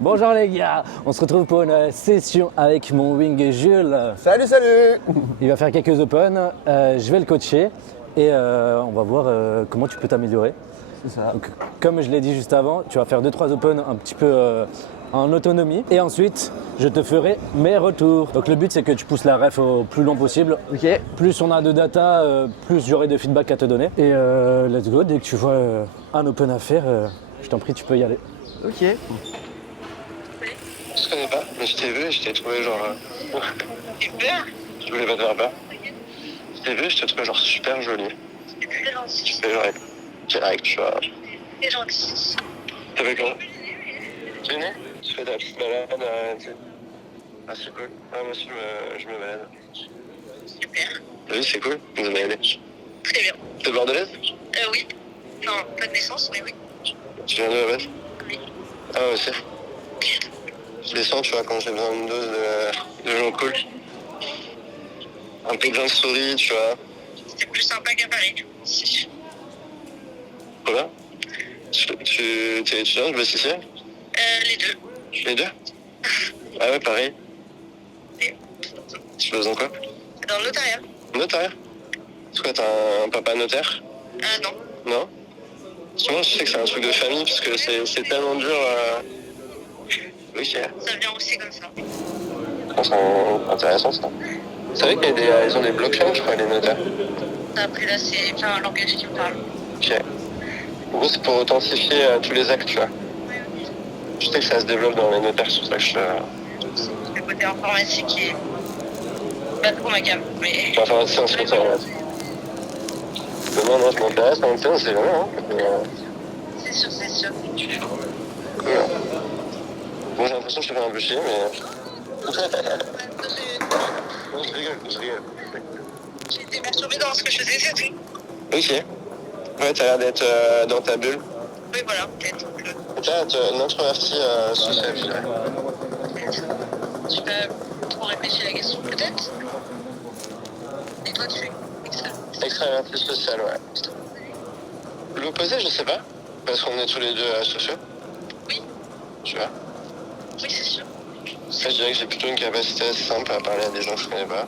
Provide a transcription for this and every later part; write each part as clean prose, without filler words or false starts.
Bonjour les gars, on se retrouve pour une session avec mon wing Jules. Salut, salut. Il va faire quelques open, je vais le coacher et on va voir comment tu peux t'améliorer. C'est ça. Donc, comme je l'ai dit juste avant, tu vas faire 2-3 open un petit peu en autonomie et ensuite je te ferai mes retours. Donc le but c'est que tu pousses la ref au plus long possible. Ok. Plus on a de data, plus j'aurai de feedback à te donner. Et let's go, dès que tu vois un open à faire, je t'en prie tu peux y aller. Ok. Je te connais pas, mais je t'ai vu et je t'ai trouvé genre. Je voulais pas te faire peur. Je t'ai vu et je t'ai trouvé genre super jolie. C'est très gentil. Tu fais genre direct, tu vois. C'est gentil. T'as fait quand? Tu es venu? Tu fais ta petite balade. Ah, c'est cool. Ah, moi aussi, je me balade. Super. T'as vu, c'est cool de se balader. Très bien. T'es bordelaise? Oui. Non, pas de naissance, mais oui. Tu viens de la base? Oui. Ah, ouais, aussi. Je descends, tu vois, quand j'ai besoin d'une dose de gens cool. Un peu de gens de souris, tu vois. C'est plus sympa qu'à Paris. C'est sûr. Voilà. Tu t'es étudiant, je bosse ici? Les deux. Les deux? Ah ouais, pareil. Et Tu bosses dans quoi? dans le notariat. Notaire? C'est quoi, t'as un papa notaire? Non. Non? Souvent, je sais que c'est un truc de famille, parce que c'est tellement dur. Oui, Ça vient aussi comme ça. c'est intéressant, ça. Vous savez ils ont des blockchains, je crois, les notaires. Après, là, c'est pas un langage qui me parle. Ok. En gros, c'est pour authentifier tous les actes, tu vois. Je sais que ça se développe dans les notaires, c'est pour ça que je... Le côté informatique est pas trop ma gamme. Mais. Enfin, c'est un truc, en fait. Non, je m'intéresse, en même temps, c'est vraiment, hein. C'est sûr, c'est sûr. Cool. Bon, j'ai l'impression que je te fais un peu chier, mais... Non, je rigole. J'ai été perturbée dans ce que je faisais, c'est tout. Ok. Ouais, t'as l'air d'être dans ta bulle. Oui, voilà, peut-être. T'as un introverti social, je dirais. Tu peux trop réfléchir à la question, peut-être. Et toi, tu es Extraverti social, ouais. L'opposé, je sais pas. Parce qu'on est tous les deux sociaux. Oui. Tu vois. Oui, c'est sûr. Ça, je dirais que j'ai plutôt une capacité assez simple à parler à des gens que je connais pas.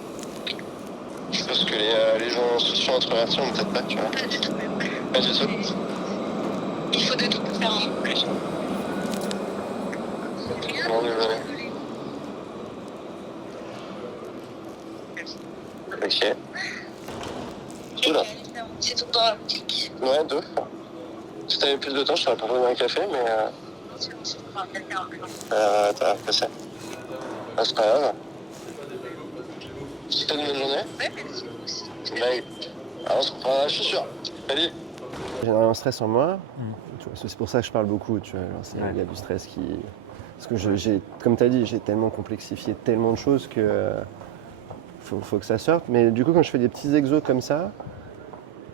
Je pense que les gens sociaux introvertis ont peut-être pas, tu vois. Pas du tout, même. Pas du tout. Il faut de tout pour faire un mot plus. Non, désolé. Ok. Oula. C'est tout dans la boutique. Ouais, deux. Si t'avais plus de temps, je t'aurais proposé un café, mais t'as pressé. Ah, c'est pas grave. C'était une bonne journée? Ouais, merci aussi. Bye. Alors, on se reprend à la chaussure. Salut. J'ai énormément de stress en moi. Tu vois, c'est pour ça que je parle beaucoup. Tu vois. Il y a du stress qui... Parce que comme tu as dit, j'ai tellement complexifié tellement de choses que faut que ça sorte. Mais du coup, quand je fais des petits exos comme ça,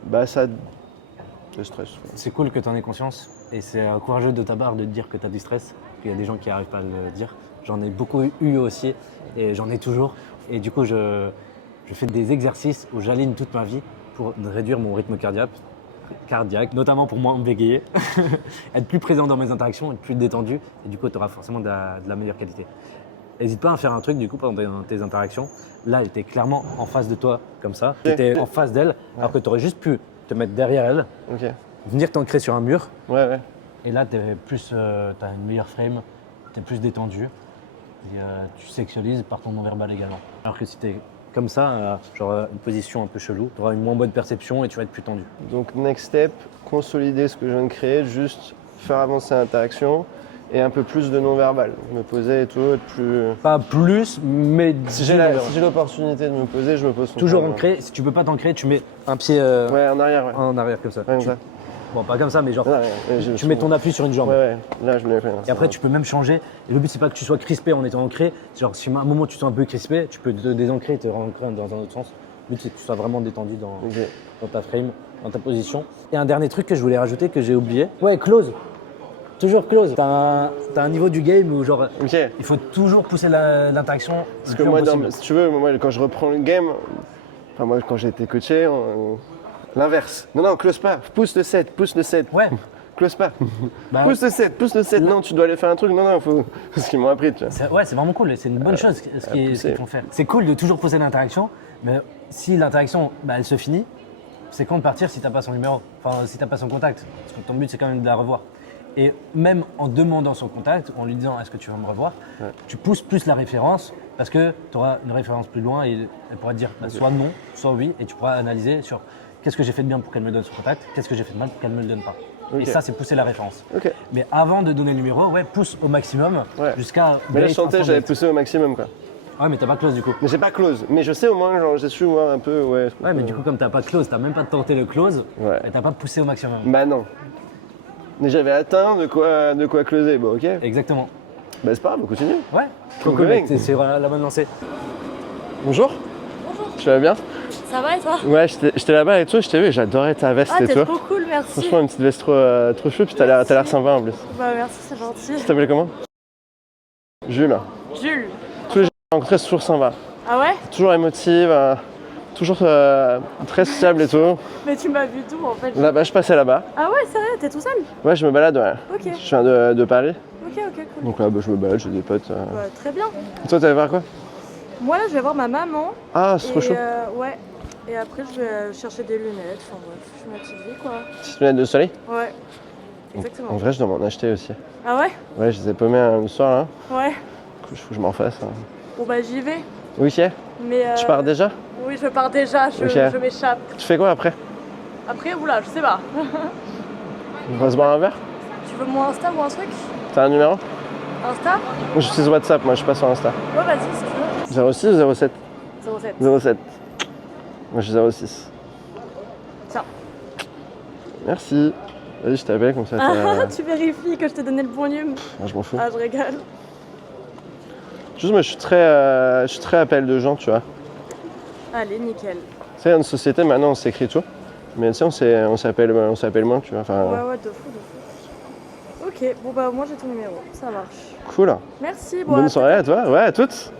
bah ça... Le stress. Ouais. C'est cool que tu en aies conscience et c'est courageux de ta part de te dire que tu as du stress. Il y a des gens qui n'arrivent pas à le dire. J'en ai beaucoup eu aussi et j'en ai toujours. Et du coup, je fais des exercices où j'aligne toute ma vie pour réduire mon rythme cardiaque, notamment pour moins me bégayer, être plus présent dans mes interactions, être plus détendu et du coup, tu auras forcément de la meilleure qualité. N'hésite pas à faire un truc du coup pendant tes interactions. Là, elle était clairement en face de toi comme ça. Tu étais en face d'elle alors que tu aurais juste pu te mettre derrière elle, Ok. venir t'ancrer sur un mur. Ouais. Et là, tu as une meilleure frame, tu es plus détendu et tu sexualises par ton non-verbal également. Alors que si tu es comme ça, genre une position un peu chelou, tu auras une moins bonne perception et tu vas être plus tendu. Donc, next step, consolider ce que je viens de créer, juste faire avancer l'interaction et un peu plus de non-verbal. Me poser et tout, être plus... Pas plus, mais Si j'ai l'opportunité de me poser, je me pose. toujours ancré. Si tu peux pas t'ancrer, tu mets un pied Ouais, en arrière, ouais. en arrière comme ça. Ouais, comme ça. Bon, pas comme ça, mais genre, Ouais, tu mets ton appui sur une jambe. Ouais, là je me l'ai fait. Et après, tu peux même changer. Et le but, c'est pas que tu sois crispé en étant ancré. C'est genre, si à un moment tu te sens un peu crispé, tu peux te désancrer et te re-ancrer dans un autre sens. Le but, c'est que tu sois vraiment détendu dans ta frame, dans ta position. Et un dernier truc que je voulais rajouter que j'ai oublié. Ouais, close. Toujours close. T'as un niveau du game où genre, il faut toujours pousser l'interaction. Parce que moi, si tu veux, moi, quand je reprends le game, enfin moi quand j'ai été coaché, l'inverse. Non, close pas, pousse le set. Ouais. close pas. Bah, Pousse le 7, pousse le 7. Non, tu dois aller faire un truc. Non, faut. Ce qu'ils m'ont appris, tu vois. Ouais, c'est vraiment cool, c'est une bonne chose ce qu'ils font faire. C'est cool de toujours poser l'interaction, mais si l'interaction, elle se finit, c'est con de partir si t'as pas son numéro, enfin si t'as pas son contact, parce que ton but c'est quand même de la revoir. Et même en demandant son contact, en lui disant est-ce que tu veux me revoir, tu pousses plus la référence parce que tu auras une référence plus loin et elle pourra te dire soit non, soit oui, et tu pourras analyser sur qu'est-ce que j'ai fait de bien pour qu'elle me donne son contact, qu'est-ce que j'ai fait de mal pour qu'elle me le donne pas. Et ça, c'est pousser la référence. Mais avant de donner le numéro, pousse au maximum jusqu'à. Mais là, je sentais, j'avais poussé au maximum, quoi. Ouais, mais t'as pas close du coup. Mais j'ai pas close. Mais je sais au moins, genre, j'ai su voir un peu, Ouais, mais du coup, comme t'as pas de close, t'as même pas tenté le close, et t'as pas poussé au maximum. Bah non. Mais j'avais atteint de quoi closer, bon, ok. Exactement. Bah c'est pas grave, on continue. Ouais, trop cool, mec, c'est la bonne lancée. Bonjour. Bonjour. Tu vas bien? Ça va et toi? Ouais, j'étais là-bas et tout, je t'ai vu, j'adorais ta veste Ah, et t'es tout. trop cool, merci. Franchement, une petite veste trop chou, puis t'as l'air sympa en plus. Bah merci, c'est gentil. Tu t'appelles comment? Jules. Jules. Tous les gens que j'ai rencontrés, c'est toujours sympa. Ah ouais? Toujours émotive, toujours très sociable et tout. Mais tu m'as vu d'où en fait? Là-bas, je passais là-bas. Ah ouais, sérieux? T'es tout seul? Ouais, je me balade, ouais. Ok. Je viens de Paris. Ok, cool. Donc là, je me balade, j'ai des potes. Bah, très bien. Et toi, t'allais voir quoi? Moi là, je vais voir ma maman. Ah, c'est trop chaud. Ouais. Et après, je vais chercher des lunettes. Enfin bref, je fais ma petite vie quoi. Petite lunette de soleil? Ouais. Exactement. En vrai, je dois m'en acheter aussi. Ah ouais? Ouais, je les ai paumés le soir là. Ouais. Du coup, il faut que je m'en fasse. Bon bah j'y vais. Ok. Mais Tu pars déjà? Oui, je pars déjà, je m'échappe. Tu fais quoi après? Après, oula, je sais pas. On va se boire un verre? Tu veux mon Insta ou un truc? T'as un numéro? Insta? Moi, j'utilise WhatsApp, moi je suis pas sur Insta. Ouais, vas-y, si tu veux. 06 ou 07? 07. 07. Moi je suis 06. Tiens. Merci. Vas-y, je t'appelle comme ça. Ah, tu vérifies que je t'ai donné le bon numéro. Ah, je m'en fous. Ah, je rigole. Juste, moi je suis très appel de gens, tu vois. Allez, nickel. Tu sais, dans une société, maintenant on s'écrit tout. Mais tu sais, on s'appelle moins, tu vois. Enfin, Ouais, de fou. Ok, bon bah moi j'ai ton numéro, ça marche. Cool. Merci, bon, Bonne soirée à toi. Ouais, à toutes.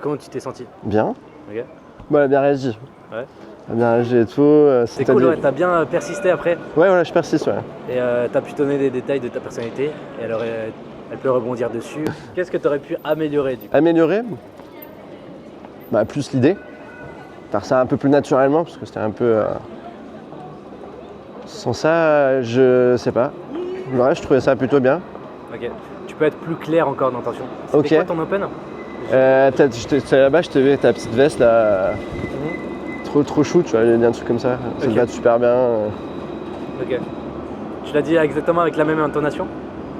Comment tu t'es senti? Bien. Ok. Bon, elle a bien réagi. Ouais. Elle a bien réagi et tout. C'est cool, ouais, t'as bien persisté après. Ouais, voilà, je persiste, ouais. Et t'as pu donner des détails de ta personnalité et elle peut rebondir dessus. Qu'est-ce que t'aurais pu améliorer du coup? Améliorer, bah, plus l'idée. Faire ça un peu plus naturellement, parce que c'était un peu... Sans ça, je sais pas. Le reste, je trouvais ça plutôt bien. Ok. Tu peux être plus clair encore dans ta intention. Ok. C'était quoi ton open? J'étais là-bas, je te vu avec ta petite veste là. Trop chou, tu vois, il y a un truc comme ça. Ça te va super bien. Ok. Tu l'as dit exactement avec la même intonation?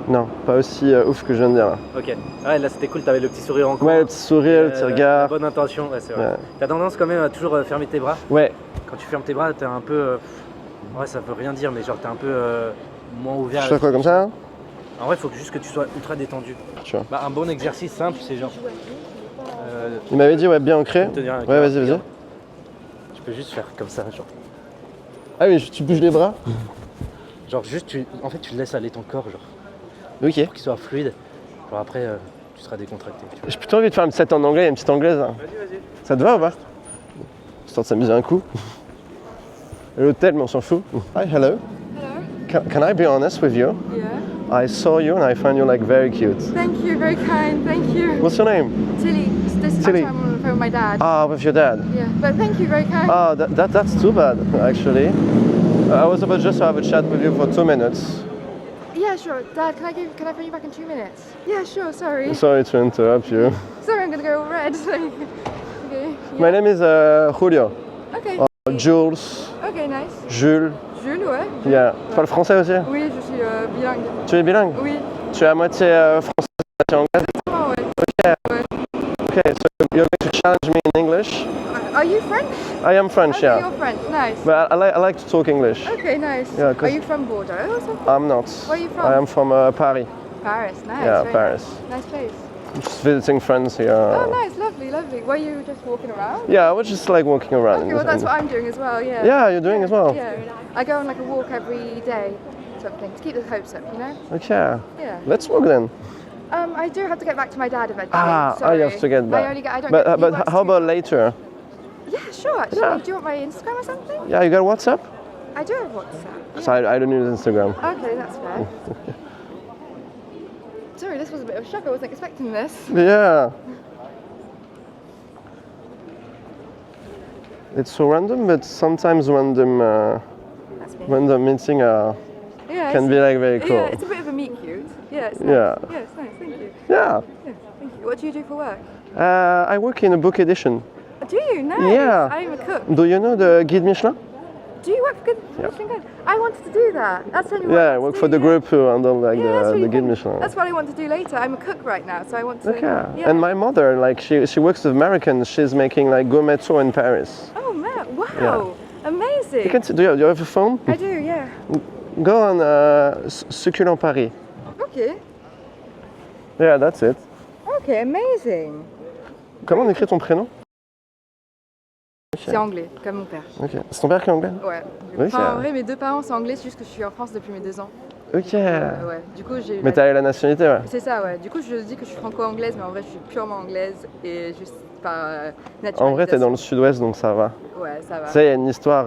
Non, pas aussi ouf que je viens de dire là. Ok. Ouais, là c'était cool, t'avais le petit sourire en coin. Ouais, le petit sourire, le petit regard. La bonne intention, ouais, c'est vrai. Ouais. T'as tendance quand même à toujours fermer tes bras. Ouais, Quand tu fermes tes bras, t'es un peu. Ouais, ça veut rien dire, mais genre t'es un peu moins ouvert. je fais quoi comme ça hein? En vrai, il faut juste que tu sois ultra détendu. Tu vois. Bah, un bon exercice simple, c'est genre. Il m'avait dit, ouais, bien ancré. Tenir un Ouais, cœur, vas-y. regarde. Tu peux juste faire comme ça, genre. Ah oui, tu bouges les bras? Genre juste, en fait, tu laisses aller ton corps, genre, Ok. pour qu'il soit fluide. Genre après, tu seras décontracté. Tu vois. J'ai plutôt envie de faire un petit set en anglais, une petite anglaise. Hein. Vas-y. Ça te va ou pas? Histoire de s'amuser un coup. L'hôtel, mais on s'en fout. Hi, hello. Can I be honest with you? Yeah. I saw you and I found you like very cute. Thank you, very kind. Thank you. What's your name? Tilly. This is Tilly. actually I'm on the phone with my dad. Ah, with your dad. Yeah. But thank you, very kind. Ah, that's too bad, actually. I was about just to have a chat with you for 2 minutes. Yeah, sure. Dad, can I phone you back in 2 minutes? Yeah, sure. Sorry. Sorry to interrupt you. Sorry, I'm gonna go all red. okay. Yeah. My name is Julio. Okay. Jules. Okay, nice. Jules. Jules, ouais. Yeah. Tu parles français aussi? Oui, je suis bilingue. Tu es bilingue? Oui. Tu es à moitié français, à moitié anglaise? Oh, ouais. Okay, so you're going to challenge me in English? Are you French? I am French, Okay, yeah. you're French. Nice. But I like to talk English. Okay, nice. Yeah, 'cause- Are you from Bordeaux or something? I'm not. Where are you from? I am from Paris. Paris. Nice. Yeah, very Paris. Nice place. Just visiting friends here. Oh, nice. Lovely. Were you just walking around? Yeah, I was just like walking around. Okay, well that's what I'm doing as well, yeah. Yeah, you're doing as well. Yeah, I go on like a walk every day, something, to keep the hopes up, you know? Okay, Yeah. let's walk then. I do have to get back to my dad eventually. Ah, sorry. you have to get back. I don't But, get, he but works how too- about later? Yeah, sure, actually. Yeah. Do you want my Instagram or something? Yeah, you got WhatsApp? I do have WhatsApp. So I don't use Instagram. Okay, that's fair. Sorry, this was a bit of a shock. I wasn't expecting this. Yeah. It's so random, but sometimes random That's me. random meeting Yeah, can be like very cool. Yeah, it's a bit of a meet cute. Yeah, it's nice. Yeah. Yeah, it's nice. Thank you. Yeah. Yeah, thank you. What do you do for work? I work in a book edition. Do you? Nice. Yeah. I'm a cook. Do you know the Guide Michelin? Do you work for Good Michelin Guide? I wanted to do that. That's only what Yeah, I want work to for do, the yeah. group who handle like Yeah, that's the really Guide good. Michelin. That's what I want to do later. I'm a cook right now, so I want to. Okay. Yeah. And my mother, like she works with Americans. She's making like gourmet tour in Paris. Oh man! Wow! Amazing. You can do you have a phone? I do. Yeah. Go on Succulent Paris. Okay. Yeah, that's it. Okay. Amazing. Comment on écrit ton prénom? C'est anglais, comme mon père. Ok. C'est ton père qui est anglais? Ouais. Oui, Enfin, c'est- en vrai, mes deux parents sont anglais, c'est juste que je suis en France depuis mes 2 ans. Ok. Ouais. Du coup, j'ai. Mais t'as la nationalité, ouais. C'est ça, ouais. Du coup, je dis que je suis franco-anglaise, mais en vrai, je suis purement anglaise et juste par naturalisation. En vrai, t'es dans le sud-ouest, donc ça va. Ouais, ça va. Tu sais, il y a une histoire,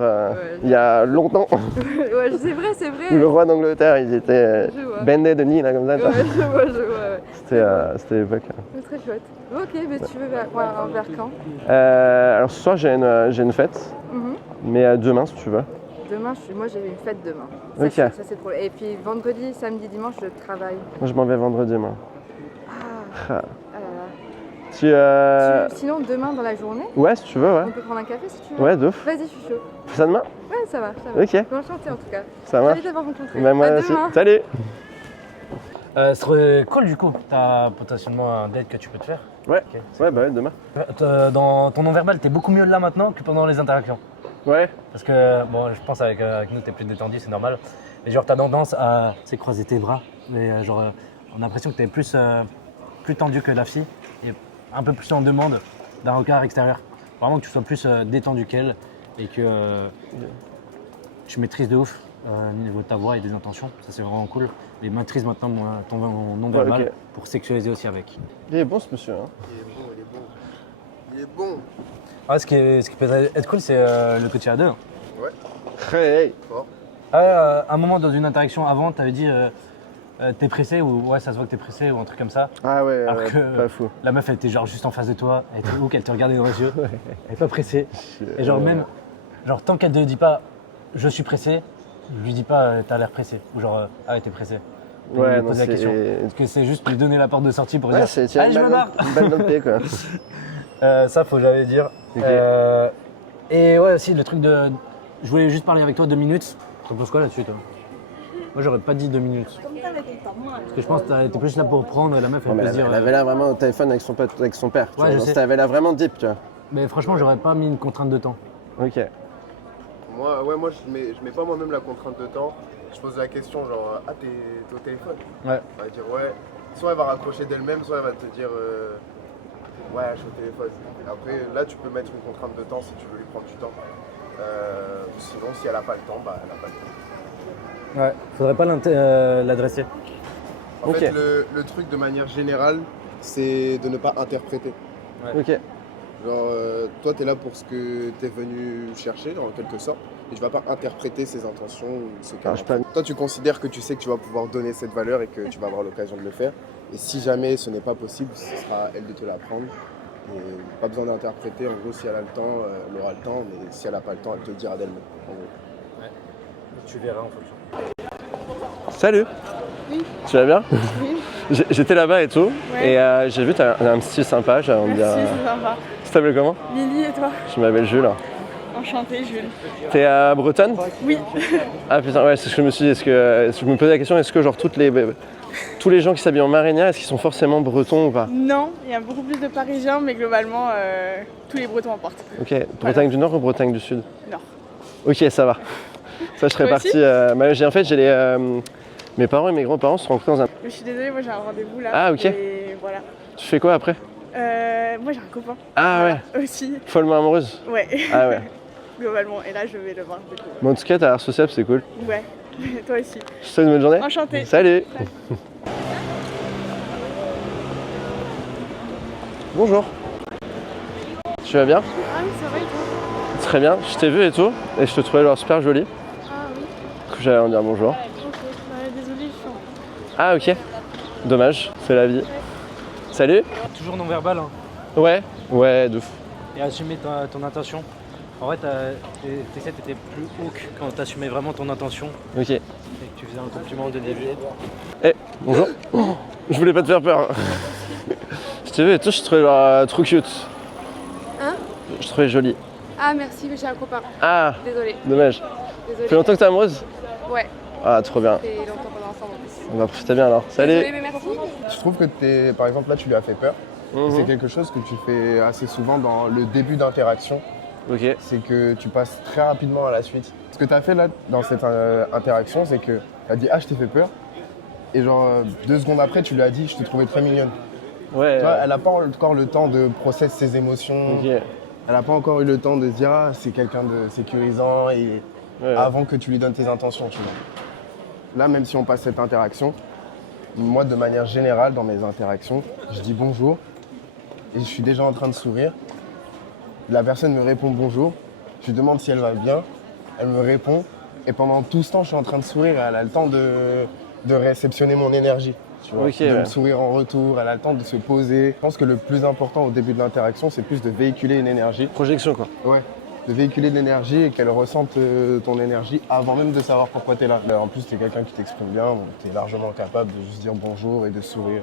il y a longtemps, Ouais, c'est vrai, c'est vrai. où le roi d'Angleterre, ils étaient Je vois. bendés de nid, là, comme ça. Ouais, je vois, ouais. C'était l'époque. C'est très chouette. Ok, mais tu veux vers quand? Alors ce soir, j'ai une fête, Mhm. mais demain, si tu veux. Demain, moi j'ai une fête demain. Ok. Ça c'est trop. Et puis vendredi, samedi, dimanche, je travaille. Moi, je m'en vais vendredi, moi. Ah, Ah. ah là Tu, là. Sinon, demain dans la journée, Ouais, si tu veux, ouais. on peut prendre un café si tu veux. Ouais, de ouf. Vas-y, je suis chaud. Fais ça demain? Ouais, ça va, ça va. Ok, Enchantée en tout cas. ça marche. Ravi d'avoir rencontré. Bah, moi À aussi. demain. Salut! Ce serait cool du coup. T'as potentiellement un date que tu peux te faire. Ouais, Ok. ouais, bah ouais, demain. Dans ton non-verbal, t'es beaucoup mieux là maintenant que pendant les interactions. Ouais. Parce que, bon, je pense avec nous, t'es plus détendu, c'est normal. Mais genre, t'as tendance à croiser tes bras. Mais on a l'impression que t'es plus tendu que la fille. Et un peu plus en demande d'un regard extérieur. Vraiment que tu sois plus détendu qu'elle. Et que tu maîtrises de ouf au niveau de ta voix et des intentions. Ça, c'est vraiment cool. Et maîtrise maintenant ton non-verbal Ouais, ok. pour sexualiser aussi avec. Il est bon, ce monsieur, hein. Il est bon. Ah, ce qui peut être cool, c'est le côté à deux. Hey. À un moment dans une interaction avant, tu avais dit t'es pressé ou ouais ça se voit que t'es pressé ou un truc comme ça. Ah ouais, Alors que pas fou. la meuf elle était genre juste en face de toi, elle était où qu'elle te regardait dans les yeux, elle est pas pressée. Et genre même, genre tant qu'elle te dit pas je suis pressé, lui dis pas t'as l'air pressé ou genre ah ouais t'es pressé. Pour Ouais, lui non, poser la question. c'est... Parce que c'est juste lui donner la porte de sortie pour Ouais, dire c'est allez je me barre. une balle dans le pied, quoi. Ça faut jamais dire. Ok. Et ouais aussi le truc de, je voulais juste parler avec toi 2 minutes. T'en penses quoi là-dessus toi? Moi j'aurais pas dit 2 minutes. Parce que je pense que t'es plus là pour prendre la meuf elle Ouais, mais peut se dire. elle avait là vraiment au téléphone avec son pote, avec son père. Tu Ouais, vois, je genre, sais. c'était- elle avait là vraiment deep, tu vois. Mais franchement j'aurais pas mis une contrainte de temps. Ok. Moi, je mets pas moi-même la contrainte de temps. Je pose la question genre ah t'es au téléphone. Ouais. Elle va dire ouais. Soit elle va raccrocher d'elle-même, soit elle va te dire ouais je suis au téléphone. Et après là tu peux mettre une contrainte de temps si tu veux lui prendre du temps. Sinon si elle a pas le temps, bah elle a pas le temps. Ouais. Faudrait pas l'adresser. En Ok. fait le truc de manière générale c'est de ne pas interpréter. Ok. Genre toi t'es là pour ce que t'es venu chercher en quelque sorte. Et tu vas pas interpréter ses intentions ou ce qu'elle Alors, je peux- Toi, tu considères que tu sais que tu vas pouvoir donner cette valeur et que tu vas avoir l'occasion de le faire. Et si jamais ce n'est pas possible, ce sera à elle de te l'apprendre. Et pas besoin d'interpréter. En gros, si elle a le temps, elle aura le temps. Mais si elle n'a pas le temps, elle te le dira d'elle-même. En gros. Tu verras en fonction. Salut. Oui. Tu vas bien? Oui. J'étais là-bas et tout. Ouais. Et j'ai vu, t'as un style sympa, j'ai envie de dire. Merci, c'est sympa. Tu t'appelles comment? Lily et toi? Je m'appelle Jules. Enchantée, Jules. T'es bretonne? Oui. Ah putain, ouais, c'est ce que je me suis dit. Je me posais la question, est-ce que genre tous les gens qui s'habillent en marinière, est-ce qu'ils sont forcément bretons ou pas? Non, il y a beaucoup plus de Parisiens, mais globalement, tous les Bretons en portent. Ok, Bretagne du Nord ou Bretagne du Sud? Nord. Ok, ça va. Ça, je serais Toi parti. aussi En fait, mes parents et mes grands-parents se sont rencontrés dans un. Je suis désolée, moi j'ai un rendez-vous là. Ah, ok. Et voilà. Tu fais quoi après? Moi j'ai un copain. Ah Voilà, Aussi. Follement amoureuse? Ouais. Ah ouais. Globalement. Et là, je vais le voir du coup. Bon, en tout cas, t'as l'air sociable, c'est cool. Ouais. Toi aussi. Je te souhaite une bonne journée. Enchantée. Salut. Bonjour. Tu vas bien? Ah oui, ça va et toi? Très bien, je t'ai vu et tout, et je te trouvais genre super jolie. Ah, j'allais en dire bonjour. Ok, désolée, je suis en... Ah ok, dommage, c'est la vie. Salut. Toujours non verbal, hein. Ouais, de fou. Et assumer ton intention. En vrai, tes sets étaient plus haut que quand t'assumais vraiment ton intention Ok. et que tu faisais un compliment de début. Bonjour. Je voulais pas te faire peur. Je t'ai vu, toi je te trouvais trop cute. Hein? Je te trouvais jolie. Ah merci, mais j'ai un copain. Ah, Désolée. dommage. Désolée. Fait longtemps que t'es amoureuse? Ouais, Ah, trop bien. ça fait longtemps qu'on est ensemble en plus. On va profiter bien alors. Salut. Désolée, mais merci. Je trouve que par exemple là tu lui as fait peur. C'est quelque chose que tu fais assez souvent dans le début d'interaction. Ok. C'est que tu passes très rapidement à la suite. Ce que tu as fait là dans cette interaction, c'est que tu as dit ah je t'ai fait peur. Et genre 2 secondes après tu lui as dit je te trouvais très mignonne. Ouais. Tu vois, elle n'a pas encore le temps de processer ses émotions. Ok. Elle n'a pas encore eu le temps de se dire ah c'est quelqu'un de sécurisant et avant que tu lui donnes tes intentions, tu vois. Là même si on passe cette interaction, moi de manière générale dans mes interactions, je dis bonjour et je suis déjà en train de sourire. La personne me répond bonjour, je lui demande si elle va bien, elle me répond et pendant tout ce temps je suis en train de sourire et elle a le temps de réceptionner mon énergie. Tu vois, Ok, de ouais. me sourire en retour, elle a le temps de se poser. Je pense que le plus important au début de l'interaction, c'est plus de véhiculer une énergie. Projection quoi. Ouais, de véhiculer de l'énergie et qu'elle ressente ton énergie avant même de savoir pourquoi tu es là. En plus, tu es quelqu'un qui t'exprime bien, donc tu es largement capable de juste dire bonjour et de sourire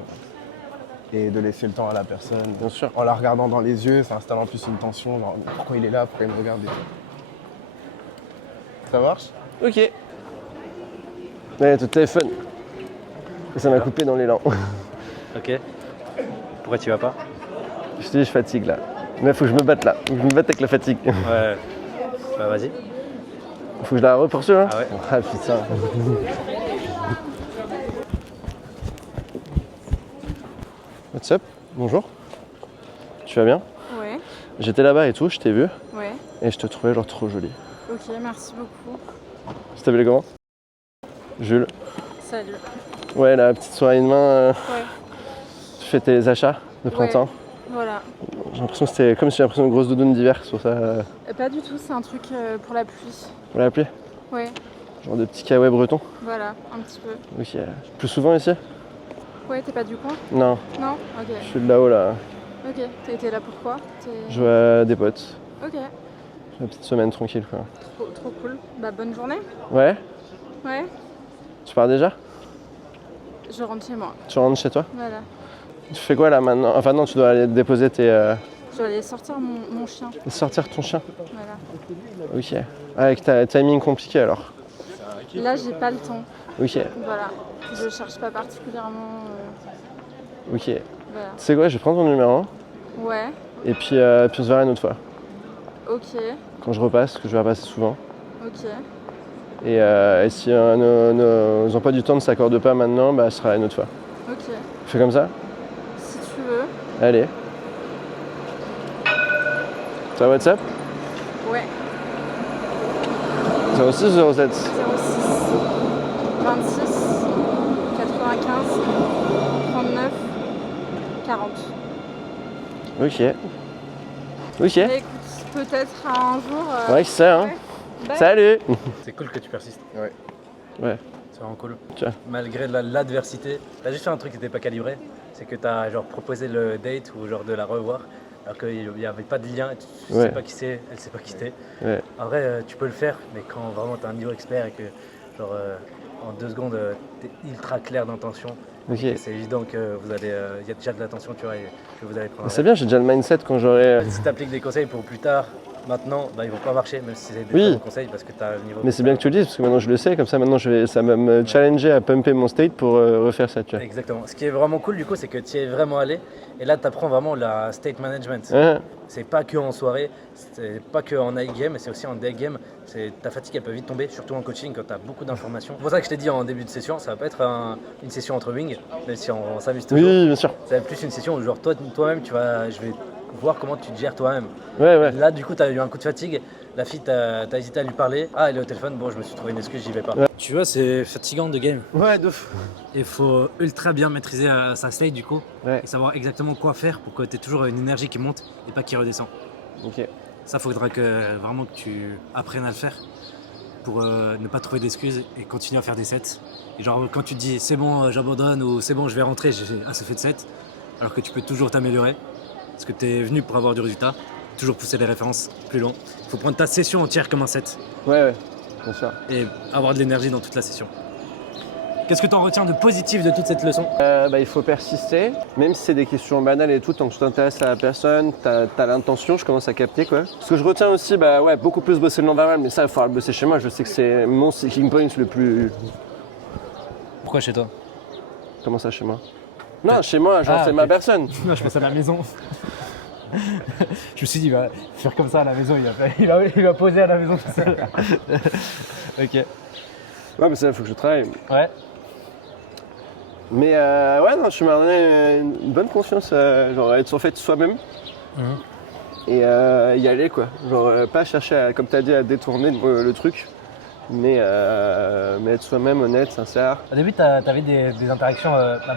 et de laisser le temps à la personne. Bien sûr. En la regardant dans les yeux, ça installe en plus une tension, genre pourquoi il est là, pourquoi il me regarde et tout. Ça marche? Ok. Ouais, ton téléphone. Et ça m'a coupé dans l'élan. Ok. Pourquoi tu vas pas? Je te dis, je fatigue là. Mais faut que je me batte là. Faut que je me batte avec la fatigue. Ouais. Bah vas-y. Faut que je la repoursuive hein. Ah ouais. Ah putain. What's up? Bonjour. Tu vas bien? Ouais, J'étais là-bas et tout, je t'ai vu. ouais. Et je te trouvais genre trop jolie. Ok, merci beaucoup. Tu t'appelais comment? Jules. Salut. Ouais, la petite soirée de main. Ouais, Tu fais tes achats de printemps. voilà. J'ai l'impression que c'était comme si j'ai l'impression de grosse doudoune d'hiver sur ça. Pas du tout, c'est un truc pour la pluie. On l'a appelé? Ouais, Genre de petits kawaii bretons. voilà, un petit peu. Ok. Plus souvent ici? Ouais, t'es pas du coin? Non, Non? Ok. je suis de là-haut là. Ok, t'as été là pourquoi? Je vois des potes. Ok, Une petite semaine tranquille quoi. trop cool. Bah bonne journée. Ouais? Ouais, Tu pars déjà? je rentre chez moi. Tu rentres chez toi? Voilà. Tu fais quoi là maintenant? Enfin non, tu dois aller déposer tes... Je dois aller sortir mon chien. sortir ton chien. Voilà. Ok. Avec ta timing compliqué alors. Là, j'ai pas le temps. Ok. Voilà. Je cherche pas particulièrement. Ok. Tu Voilà. sais quoi, je vais prendre ton numéro Ouais, et puis on se verra une autre fois. ok, Quand je repasse, parce que je vais repasser souvent. ok. Et si nos emplois du temps ne s'accordent pas maintenant, bah ce sera une autre fois. Ok, On fait comme ça? si tu veux. Allez. T'as WhatsApp? Ouais, 06 ou 07? 06 26 95 39 40. Ok. Ok. Bah, écoute, peut-être un jour. Ouais, qui sait, hein? ouais. Bye. Salut! C'est cool que tu persistes. Ouais. Ouais. C'est vraiment cool. Tiens. Malgré l'adversité, t'as juste fait un truc qui n'était pas calibré. C'est que t'as genre proposé le date ou genre de la revoir. Alors qu'il n'y avait pas de lien, tu Ouais. sais pas qui c'est, elle sait pas qui t'es. Ouais. En vrai, tu peux le faire, mais quand vraiment t'as un niveau expert et que genre en 2 secondes t'es ultra clair d'intention, Ok. c'est évident que vous allez, il y a déjà de l'attention, tu vois, et que vous allez prendre. C'est bien, j'ai déjà le mindset quand j'aurai... Si t'appliques des conseils pour plus tard, maintenant, bah, ils vont pas marcher, même si c'est des Oui. très bons conseils parce que t'as le niveau. Mais c'est bien que tu le dises, parce que maintenant je le sais, comme ça maintenant ça va me challenger à pumper mon state pour refaire ça, tu vois. Exactement. Ce qui est vraiment cool du coup, c'est que tu y es vraiment allé et là tu apprends vraiment la state management. Hein? C'est pas que en soirée, c'est pas que en night game, mais c'est aussi en day game. Ta fatigue elle peut vite tomber, surtout en coaching quand tu as beaucoup d'informations. C'est pour ça que je t'ai dit en début de session, ça va pas être une session entre wings, même si on s'amuse toujours. Oui, bien sûr. Ça va être plus une session où genre toi-même je vais voir comment tu te gères toi-même. Ouais, ouais. Là du coup tu as eu un coup de fatigue, la fille t'as hésité à lui parler, ah elle est au téléphone, bon je me suis trouvé une excuse, j'y vais pas. Ouais. Tu vois c'est fatigant de game. Ouais, de fou. Il faut ultra bien maîtriser sa state du coup Ouais. et savoir exactement quoi faire pour que tu aies toujours une énergie qui monte et pas qui redescend. Ok. Ça faudra que vraiment que tu apprennes à le faire. pour ne pas trouver d'excuses et continuer à faire des sets. Et genre quand tu te dis c'est bon, j'abandonne ou c'est bon, je vais rentrer, j'ai assez fait de sets, alors que tu peux toujours t'améliorer parce que tu es venu pour avoir du résultat, toujours pousser les références plus loin. Il faut prendre ta session entière comme un set Ouais, bien sûr. et avoir de l'énergie dans toute la session. Qu'est-ce que tu en retiens de positif de toute cette leçon? Il faut persister, même si c'est des questions banales et tout, tant que tu t'intéresses à la personne, t'as l'intention, je commence à capter quoi. Ce que je retiens aussi, beaucoup plus bosser le non-verbal, mais ça, il faudra le bosser chez moi, je sais que c'est mon sticking point le plus... Pourquoi chez toi? Comment ça chez moi? Non, chez moi, genre c'est ma personne. Non, je pense à la maison. Je me suis dit, il va faire comme ça à la maison, il va poser à la maison tout seul. Ok. Ouais, mais ça, il faut que je travaille. Ouais. Mais je m'en donné une bonne confiance, genre être en fait soi-même et y aller quoi. Genre pas chercher, comme tu as dit, à détourner le truc, mais être soi-même, honnête, sincère. Au début, tu avais des interactions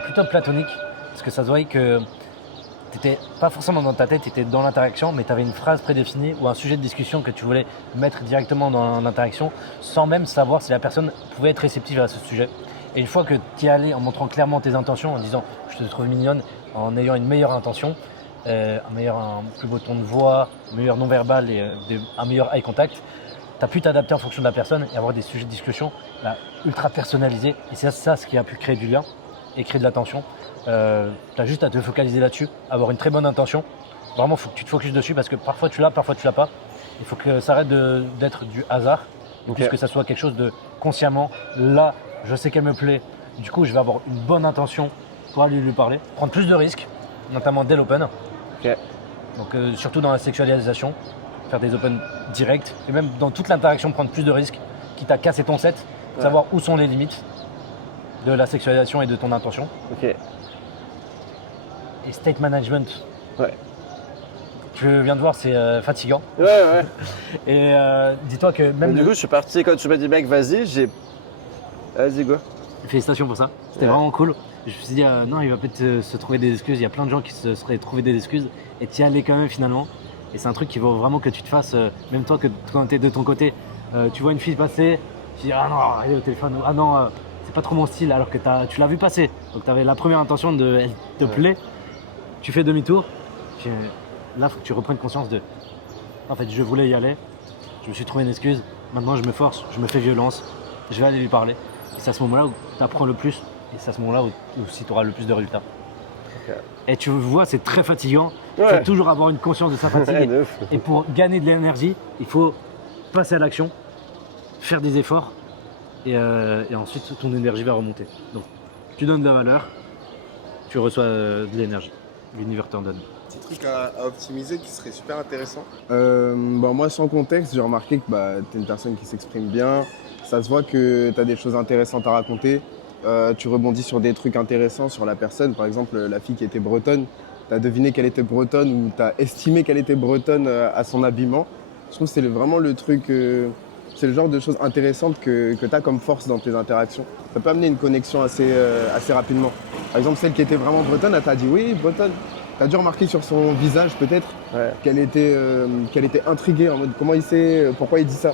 plutôt platoniques, parce que ça se voyait que tu n'étais pas forcément dans ta tête, tu étais dans l'interaction, mais tu avais une phrase prédéfinie ou un sujet de discussion que tu voulais mettre directement dans l'interaction, sans même savoir si la personne pouvait être réceptive à ce sujet. Et une fois que tu y allais en montrant clairement tes intentions, en disant « je te trouve mignonne », en ayant une meilleure intention, un plus beau ton de voix, un meilleur non-verbal et un meilleur eye contact, tu as pu t'adapter en fonction de la personne et avoir des sujets de discussion ultra personnalisés. Et c'est ça ce qui a pu créer du lien et créer de l'attention. Tu as juste à te focaliser là-dessus, avoir une très bonne intention. Vraiment, il faut que tu te focuses dessus parce que parfois tu l'as, parfois tu l'as pas. Il faut que ça arrête d'être du hasard, puisque ça soit quelque chose de consciemment. Là, je sais qu'elle me plaît, du coup je vais avoir une bonne intention pour aller lui parler. Prendre plus de risques, notamment dès l'open. Donc surtout dans la sexualisation, faire des open directs et même dans toute l'interaction prendre plus de risques, quitte à casser ton set, savoir où sont les limites de la sexualisation et de ton intention. Ok. Et state management. Ouais. Tu viens de voir, c'est fatigant. Ouais. Et dis-toi que même... Du coup, je suis parti, quand tu m'as dit mec, vas-y, vas-y, go. Félicitations pour ça, c'était vraiment cool. Je me suis dit, non, il va peut-être se trouver des excuses. Il y a plein de gens qui se seraient trouvé des excuses et t'y allais quand même finalement. Et c'est un truc qu'il faut vraiment que tu te fasses, même toi, que quand t'es de ton côté, tu vois une fille passer, tu dis, ah non, elle est au téléphone, ah non, c'est pas trop mon style, alors que tu l'as vu passer. Donc tu avais la première intention de, elle te plaît, tu fais demi-tour. Puis, là, il faut que tu reprennes conscience de, en fait, je voulais y aller, je me suis trouvé une excuse, maintenant je me force, je me fais violence, je vais aller lui parler. Et c'est à ce moment-là où tu apprends le plus, et c'est à ce moment-là où si tu auras le plus de résultats. Et tu vois, c'est très fatigant. Il faut toujours avoir une conscience de sa fatigue. Et pour gagner de l'énergie, il faut passer à l'action, faire des efforts, et ensuite ton énergie va remonter. Donc tu donnes de la valeur, tu reçois de l'énergie. L'univers t'en donne. Petit truc à optimiser qui serait super intéressant. Moi, sans contexte, j'ai remarqué que tu es une personne qui s'exprime bien. Ça se voit que tu as des choses intéressantes à raconter. Tu rebondis sur des trucs intéressants sur la personne. Par exemple, la fille qui était bretonne, tu as deviné qu'elle était bretonne ou tu as estimé qu'elle était bretonne à son habillement. Je trouve que c'est vraiment le truc, c'est le genre de choses intéressantes que tu as comme force dans tes interactions. Ça peut amener une connexion assez rapidement. Par exemple, celle qui était vraiment bretonne, elle t'a dit oui, bretonne. Tu as dû remarquer sur son visage peut-être qu'elle était intriguée en mode comment il sait, pourquoi il dit ça.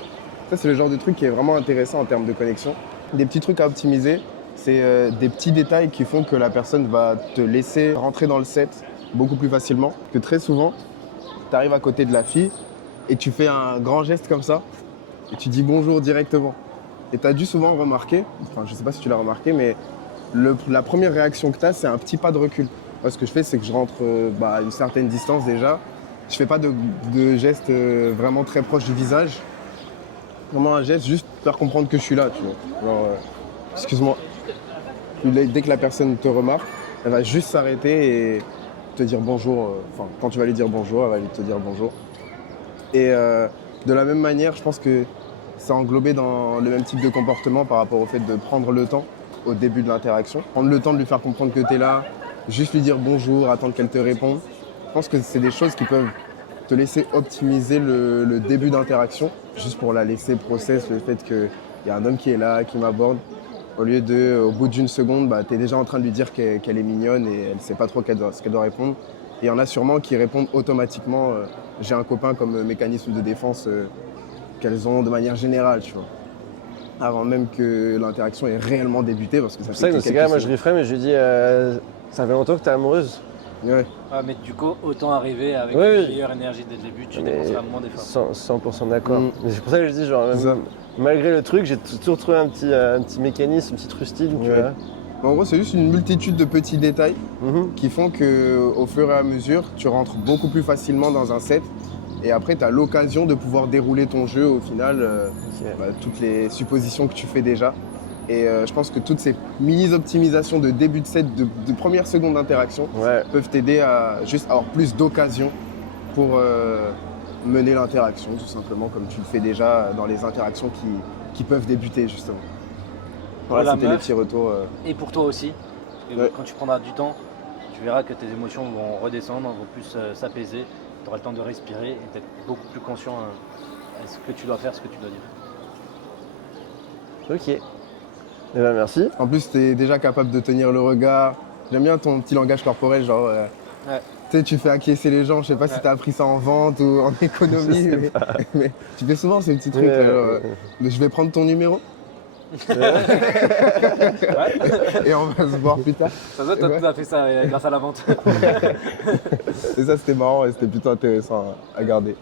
Ça, c'est le genre de truc qui est vraiment intéressant en termes de connexion. Des petits trucs à optimiser. C'est des petits détails qui font que la personne va te laisser rentrer dans le set beaucoup plus facilement. Que très souvent, tu arrives à côté de la fille et tu fais un grand geste comme ça et tu dis bonjour directement. Et tu as dû souvent remarquer, enfin je sais pas si tu l'as remarqué, mais la première réaction que tu as, c'est un petit pas de recul. Moi, ce que je fais, c'est que je rentre à une certaine distance déjà. Je fais pas de geste vraiment très proche du visage. Vraiment un geste juste pour faire comprendre que je suis là, tu vois. Genre, excuse-moi. Dès que la personne te remarque, elle va juste s'arrêter et te dire bonjour. Enfin, quand tu vas lui dire bonjour, elle va te dire bonjour. Et de la même manière, je pense que c'est englobé dans le même type de comportement par rapport au fait de prendre le temps au début de l'interaction. Prendre le temps de lui faire comprendre que tu es là, juste lui dire bonjour, attendre qu'elle te réponde. Je pense que c'est des choses qui peuvent te laisser optimiser le début d'interaction, juste pour la laisser process le fait qu'il y a un homme qui est là, qui m'aborde. Au lieu de, au bout d'une seconde, tu es déjà en train de lui dire qu'elle est mignonne et elle ne sait pas trop ce qu'elle doit répondre. Et il y en a sûrement qui répondent automatiquement j'ai un copain comme mécanisme de défense qu'elles ont de manière générale, tu vois. avant même que l'interaction ait réellement débuté, parce que ça C'est pour ça fait que dans que ces cas-là, moi je quelques rifferais, mais je lui dis ça fait longtemps que t'es amoureuse. secondes. Ouais. Ouais, mais du coup, autant arriver avec Oui, une oui. meilleure énergie dès le début, tu Mais dépenseras moins d'efforts. 100% d'accord. Mm. Mais c'est pour ça que je dis, genre, C'est ça. malgré le truc, j'ai toujours trouvé un petit mécanisme, une petite rustine, tu Ouais. vois. En gros, c'est juste une multitude de petits détails Mhm. qui font qu'au fur et à mesure, tu rentres beaucoup plus facilement dans un set. Et après, tu as l'occasion de pouvoir dérouler ton jeu au final, Ok. toutes les suppositions que tu fais déjà. Et je pense que toutes ces mini-optimisations de début de set, de première seconde d'interaction, Ouais. peuvent t'aider à juste avoir plus d'occasions pour mener l'interaction, tout simplement, comme tu le fais déjà dans les interactions qui peuvent débuter, justement. Voilà, Voilà, c'était les meuf. petits retours. Et pour toi aussi, parce que Ouais. quand tu prendras du temps, tu verras que tes émotions vont redescendre, vont plus s'apaiser, tu auras le temps de respirer et d'être beaucoup plus conscient à ce que tu dois faire, ce que tu dois dire. Ok. Eh ben merci. En plus, tu es déjà capable de tenir le regard. J'aime bien ton petit langage corporel, genre. Ouais. Tu sais, tu fais acquiescer les gens. Je sais pas si Ouais. tu as appris ça en vente ou en économie, Je sais mais tu fais souvent ces petits trucs. Ouais, alors, ouais, je vais prendre ton numéro et on va se voir plus tard. Ça doit, toi, Ouais. tu as fait ça grâce à la vente. Et ça, c'était marrant et c'était plutôt intéressant à garder.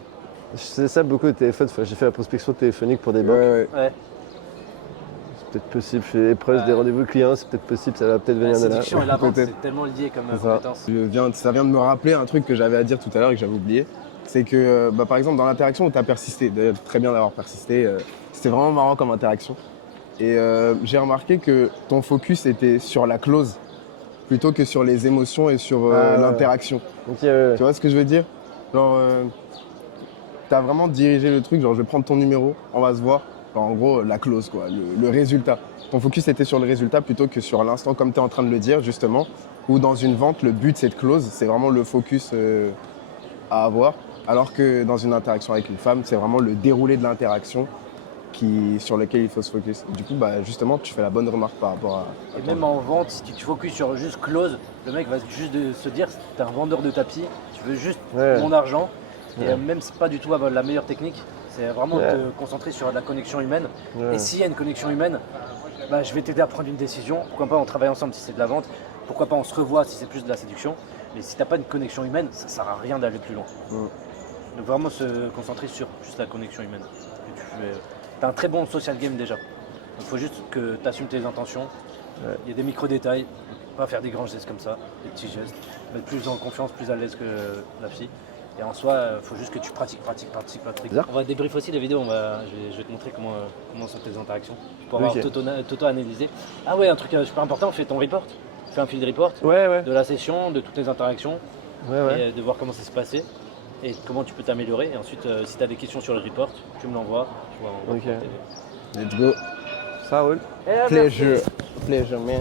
Je faisais ça beaucoup au téléphone. Enfin, j'ai fait la prospection téléphonique pour des Ouais, banques. ouais. Ouais. C'est peut-être possible. Je fais les preuves des rendez-vous clients. C'est peut-être possible. Ça va peut-être La venir de là. séduction et la vente, Peut-être. c'est tellement lié comme C'est ça. compétence. Ça vient de me rappeler un truc que j'avais à dire tout à l'heure et que j'avais oublié. C'est que, par exemple, dans l'interaction où tu as persisté, d'ailleurs, très bien d'avoir persisté, c'était vraiment marrant comme interaction. Et j'ai remarqué que ton focus était sur la close plutôt que sur les émotions et sur Ah, ouais. l'interaction. Ok, ouais. Tu vois ce que je veux dire? Genre, tu as vraiment dirigé le truc, genre je vais prendre ton numéro, on va se voir. Genre, en gros, la close, quoi, le résultat. Ton focus était sur le résultat plutôt que sur l'instant, comme tu es en train de le dire, justement. Ou dans une vente, le but c'est de close, c'est vraiment le focus à avoir. Alors que dans une interaction avec une femme, c'est vraiment le déroulé de l'interaction sur lequel il faut se focus. Du coup, justement, tu fais la bonne remarque par rapport à Et ton- même en vente, si tu te focuses sur juste close, le mec va juste se dire t'es un vendeur de tapis, tu veux juste Ouais. mon argent. Et Ouais. même c'est pas du tout avoir la meilleure technique, c'est vraiment Ouais. te concentrer sur la connexion humaine. Ouais. Et s'il y a une connexion humaine, je vais t'aider à prendre une décision. Pourquoi pas on travaille ensemble si c'est de la vente, pourquoi pas on se revoit si c'est plus de la séduction. Mais si t'as pas une connexion humaine, ça sert à rien d'aller plus loin. Mm. Donc vraiment se concentrer sur juste la connexion humaine. Et tu as un très bon social game déjà. Il faut juste que tu assumes tes intentions. Ouais. Il y a des micro-détails, pas faire des grands gestes comme ça, des petits gestes, mettre plus en confiance, plus à l'aise que la fille. Et en soi, il faut juste que tu pratiques. Bizarre. On va débriefer aussi les vidéos, je vais te montrer comment sont tes interactions. Pour avoir Ok. t'auto-analyser. Ah ouais, un truc super important, fais ton report. Fais un fil de report Ouais, ouais. de la session, de toutes les interactions, Ouais, ouais. et de voir comment ça s'est passé et comment tu peux t'améliorer. Et ensuite, si tu as des questions sur le report, tu me l'envoies. Tu vois, on va Ok. pouvoir t'aider. Let's go. Ça roule. Eh, merci. Pleasure. Pleasure, man.